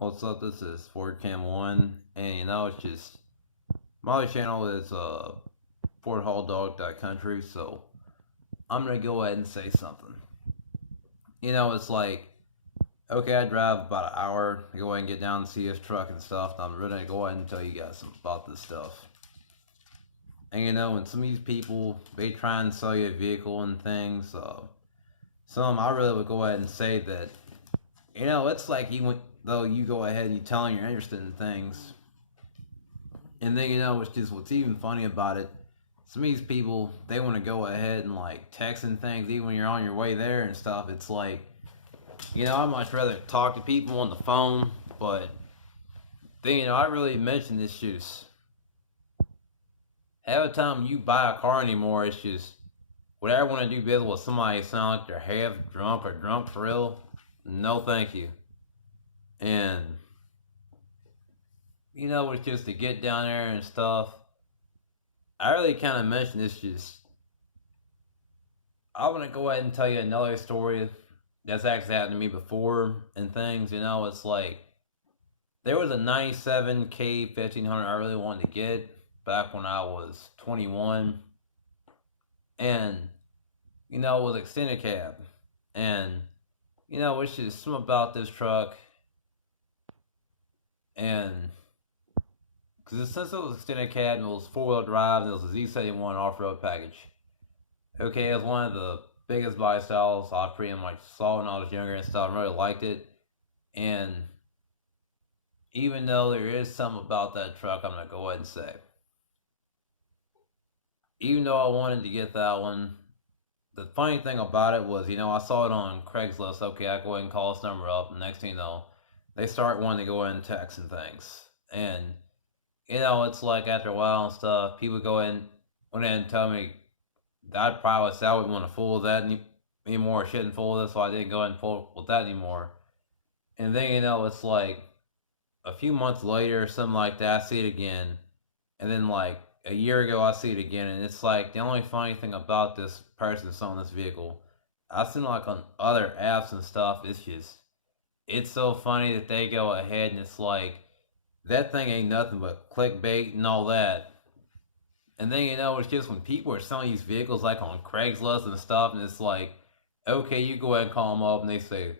What's up? This is Ford Cam 1, and it's just my other channel is FordHallDog.country, so I'm gonna go ahead and say something. It's like, okay, I drive about an hour to go ahead and get down and see this truck and stuff, and I'm really gonna go ahead and tell you guys something about this stuff. And when some of these people, they try and sell you a vehicle and things, some of them I really would go ahead and say that, it's like though you go ahead and you tell them you're interested in things. And then, it's just what's even funny about it. Some of these people, they want to go ahead and like texting things even when you're on your way there and stuff. It's like, I'd much rather talk to people on the phone, but then, I really mention this just half the time you buy a car anymore, it's just whatever I want to do business with somebody sound like they're half drunk or drunk for real. No, thank you. And it's just to get down there and stuff. I really kind of mentioned this just. I want to go ahead and tell you another story that's actually happened to me before and things. It's like there was a 97K 1500 I really wanted to get back when I was 21. And, it was extended cab. And, it's just something about this truck. And because since it was extended cab and it was 4-wheel drive, and it was a Z71 off-road package. Okay, it was one of the biggest bike styles I pretty much saw when I was younger and stuff. I really liked it. And even though there is something about that truck, I'm going to go ahead and say. Even though I wanted to get that one, the funny thing about it was, I saw it on Craigslist. Okay, I go ahead and call this number up. And next thing you know, they start wanting to go ahead and text and things. And it's like after a while and stuff, people go in and tell me that I'd probably say I wouldn't want to fool with that anymore, or shouldn't fool with this, so I didn't go ahead and fool with that anymore. And then, it's like a few months later or something like that, I see it again. And then, like a year ago, I see it again. And it's like the only funny thing about this person selling this vehicle, I've seen like on other apps and stuff, it's so funny that they go ahead and it's like, that thing ain't nothing but clickbait and all that. And then, it's just when people are selling these vehicles like on Craigslist and stuff, and it's like, okay, you go ahead and call them up and they say,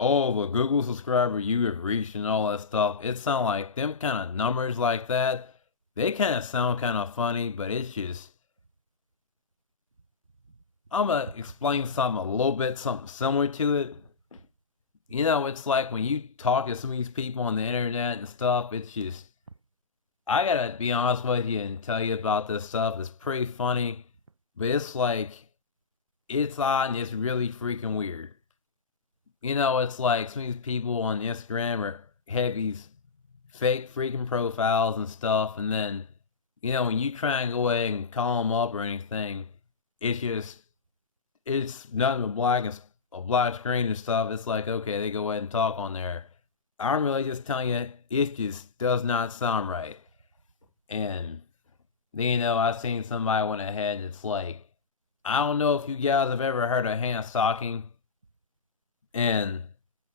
oh, the Google subscriber you have reached and all that stuff. It sounds like them kind of numbers like that, they kind of sound kind of funny, but it's just, I'm going to explain something a little bit, something similar to it. It's like when you talk to some of these people on the internet and stuff, it's just, I gotta be honest with you and tell you about this stuff. It's pretty funny, but it's like, it's odd and it's really freaking weird. It's like some of these people on Instagram have these fake freaking profiles and stuff, and then, when you try and go ahead and call them up or anything, it's nothing but a black screen and stuff. It's like, okay, they go ahead and talk on there. I'm really just telling you, it just does not sound right. And then, I've seen somebody went ahead and it's like, I don't know if you guys have ever heard of hand stocking. And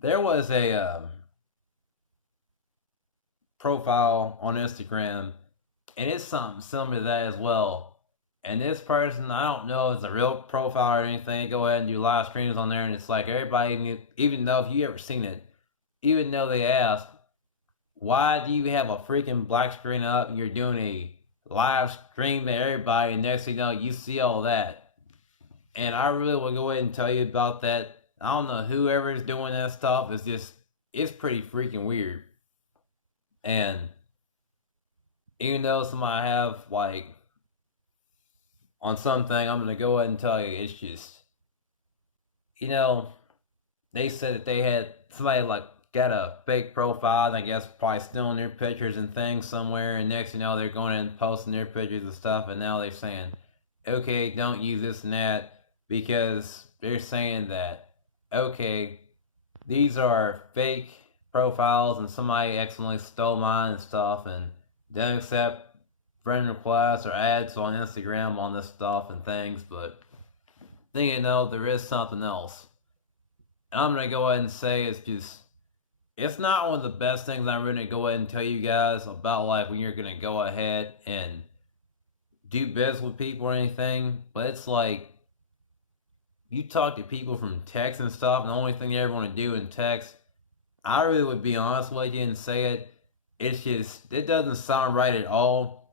there was a profile on Instagram, and it's something similar to that as well. And this person, I don't know if it's a real profile or anything, go ahead and do live streams on there, and it's like everybody, even though if you ever seen it, even though they ask, why do you have a freaking black screen up and you're doing a live stream to everybody, and next thing you know, you see all that. And I really will go ahead and tell you about that. I don't know whoever is doing that stuff, it's pretty freaking weird. And even though somebody have like on something, I'm going to go ahead and tell you, it's just, they said that they had somebody like got a fake profile, and I guess probably stealing their pictures and things somewhere, and next they're going in and posting their pictures and stuff, and now they're saying, okay, don't use this and that, because they're saying that, okay, these are fake profiles and somebody accidentally stole mine and stuff, and don't accept friend requests or ads on Instagram on this stuff and things. But then there is something else. And I'm going to go ahead and say it's just, it's not one of the best things I'm going to go ahead and tell you guys about, like, when you're going to go ahead and do business with people or anything, but it's like you talk to people from text and stuff, and the only thing you ever want to do in text, I really would be honest with you and say it. It's just, it doesn't sound right at all.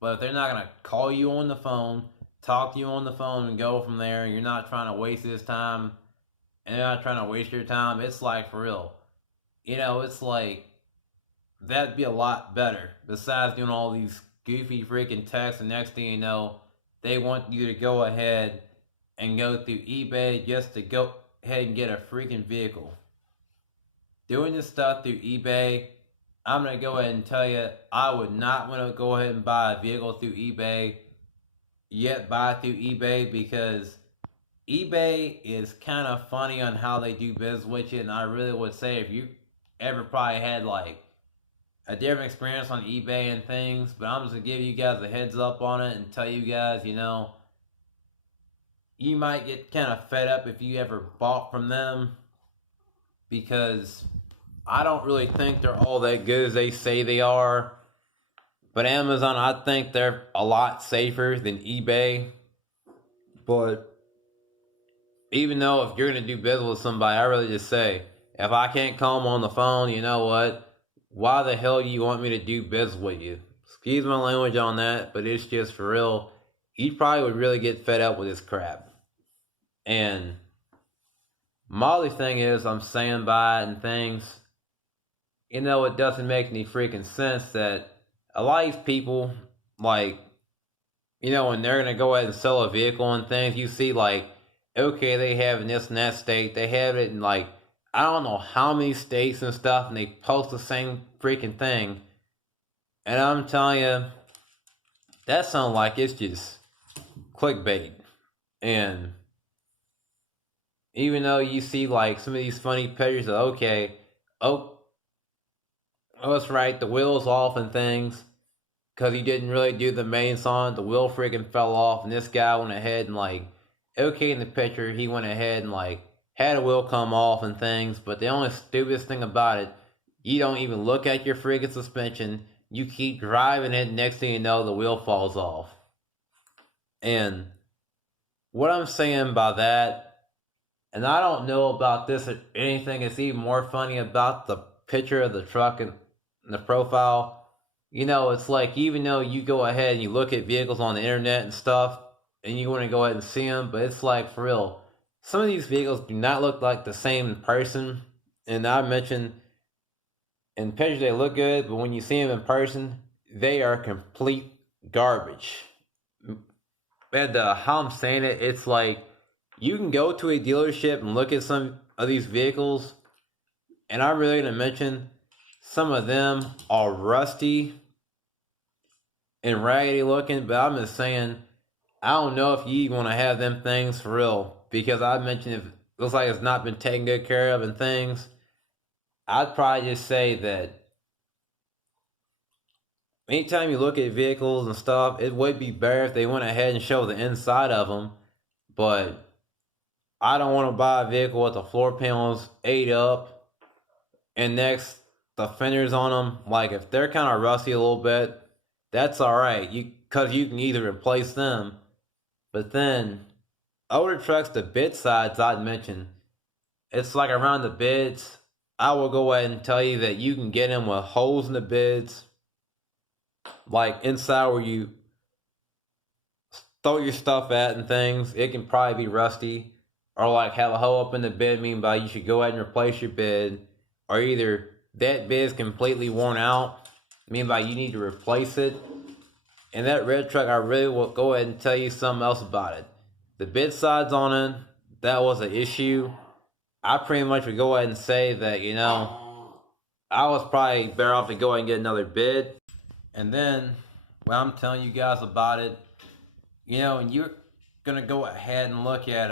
But if they're not going to call you on the phone, talk to you on the phone, and go from there, you're not trying to waste his time, and they're not trying to waste your time, it's like for real. It's like that'd be a lot better. Besides doing all these goofy freaking texts, and next thing you know, they want you to go ahead and go through eBay just to go ahead and get a freaking vehicle. Doing this stuff through eBay, I'm going to go ahead and tell you, I would not want to go ahead and buy a vehicle through eBay, yet buy through eBay, because eBay is kind of funny on how they do business with you, and I really would say if you ever probably had like a different experience on eBay and things, but I'm just going to give you guys a heads up on it and tell you guys, you might get kind of fed up if you ever bought from them, because I don't really think they're all that good as they say they are. But Amazon, I think they're a lot safer than eBay. But even though if you're going to do business with somebody, I really just say, if I can't call them on the phone, you know what? Why the hell do you want me to do business with you? Excuse my language on that, but it's just for real. You probably would really get fed up with this crap. And my only thing is, I'm saying by it and things, it doesn't make any freaking sense that a lot of these people, like, when they're going to go ahead and sell a vehicle and things, you see, like, okay, they have in this and that state, they have it in, like, I don't know how many states and stuff, and they post the same freaking thing. And I'm telling you, that sounds like it's just clickbait. And even though you see, like, some of these funny pictures of, okay, oh, that's right, the wheel's off and things, because he didn't really do the maintenance on it, the wheel freaking fell off, and this guy went ahead and, like, okay, in the picture, he went ahead and, like, had a wheel come off and things, but the only stupidest thing about it, you don't even look at your freaking suspension, you keep driving it, next thing you know, the wheel falls off. And what I'm saying by that, and I don't know about this or anything that's even more funny about the picture of the truck and the profile, it's like, even though you go ahead and you look at vehicles on the internet and stuff, and you want to go ahead and see them, but it's like, for real, some of these vehicles do not look like the same in person. And I mentioned, in pictures they look good, but when you see them in person, they are complete garbage. And how I'm saying it, it's like, you can go to a dealership and look at some of these vehicles, and I'm really going to mention some of them are rusty and raggedy looking, but I'm just saying, I don't know if you want to have them things for real, because I mentioned if it looks like it's not been taken good care of and things, I'd probably just say that anytime you look at vehicles and stuff, it would be better if they went ahead and showed the inside of them, but I don't want to buy a vehicle with the floor panels ate up, and next, the fenders on them, like, if they're kind of rusty a little bit, that's alright, because you can either replace them. But then, older trucks, the bid sides I'd mention, it's like around the bids, I will go ahead and tell you that you can get them with holes in the bids, like inside where you throw your stuff at and things. It can probably be rusty, or like have a hole up in the bid, meaning by you should go ahead and replace your bid, or either that bid is completely worn out, meaning by you need to replace it. And that red truck, I really will go ahead and tell you something else about it. The bid sides on it, that was an issue. I pretty much would go ahead and say that, I was probably better off to go ahead and get another bid. And then, when I'm telling you guys about it, and you're going to go ahead and look at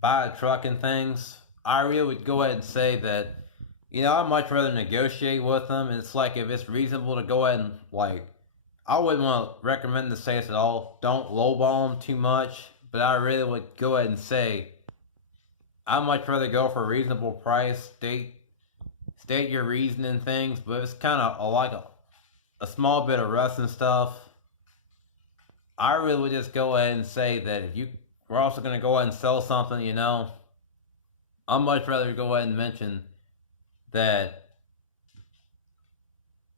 buy a truck and things, I really would go ahead and say that, I'd much rather negotiate with them. And it's like, if it's reasonable to go ahead and, like, I wouldn't want to recommend the sales at all. Don't lowball them too much. But I really would go ahead and say, I'd much rather go for a reasonable price, state state your reason and things, but it's kind of like a small bit of wrestling stuff. I really would just go ahead and say that if you were also going to go ahead and sell something, you know, I'd much rather go ahead and mention that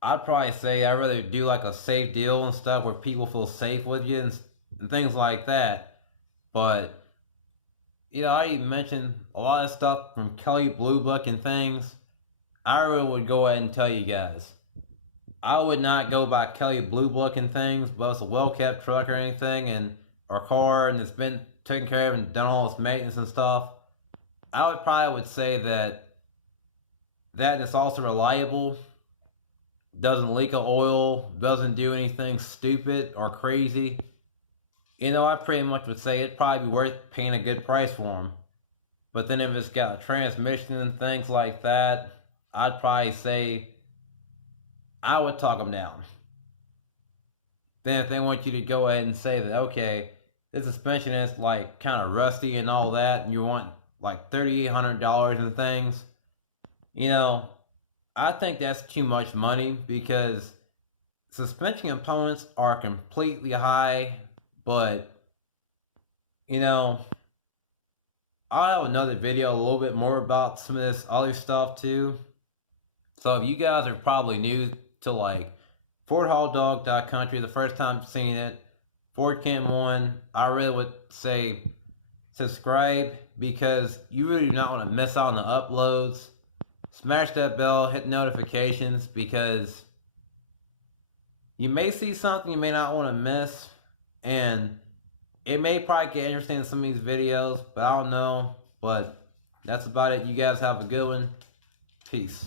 I'd probably say I'd rather do like a safe deal and stuff where people feel safe with you and things like that. But, you know, I even mentioned a lot of stuff from Kelly Blue Book and things. I really would go ahead and tell you guys. I would not go by Kelly Blue Book and things, but it's a well-kept truck or anything, and or car, and it's been taken care of and done all its maintenance and stuff. I would probably say that it's also reliable, doesn't leak of oil, doesn't do anything stupid or crazy. You know, I pretty much would say it'd probably be worth paying a good price for them. But then if it's got a transmission and things like that, I'd probably say I would talk them down. Then if they want you to go ahead and say that, okay, this suspension is like kind of rusty and all that, and you want like $3,800 and things, you know, I think that's too much money because suspension components are completely high, but, you know, I'll have another video a little bit more about some of this other stuff too. So if you guys are probably new to like FordHotDog.country, the first time seeing it, Ford Cam 1, I really would say subscribe because you really do not want to miss out on the uploads. Smash that bell, hit notifications because you may see something you may not want to miss, and it may probably get interesting in some of these videos, but I don't know. But that's about it. You guys have a good one. Peace.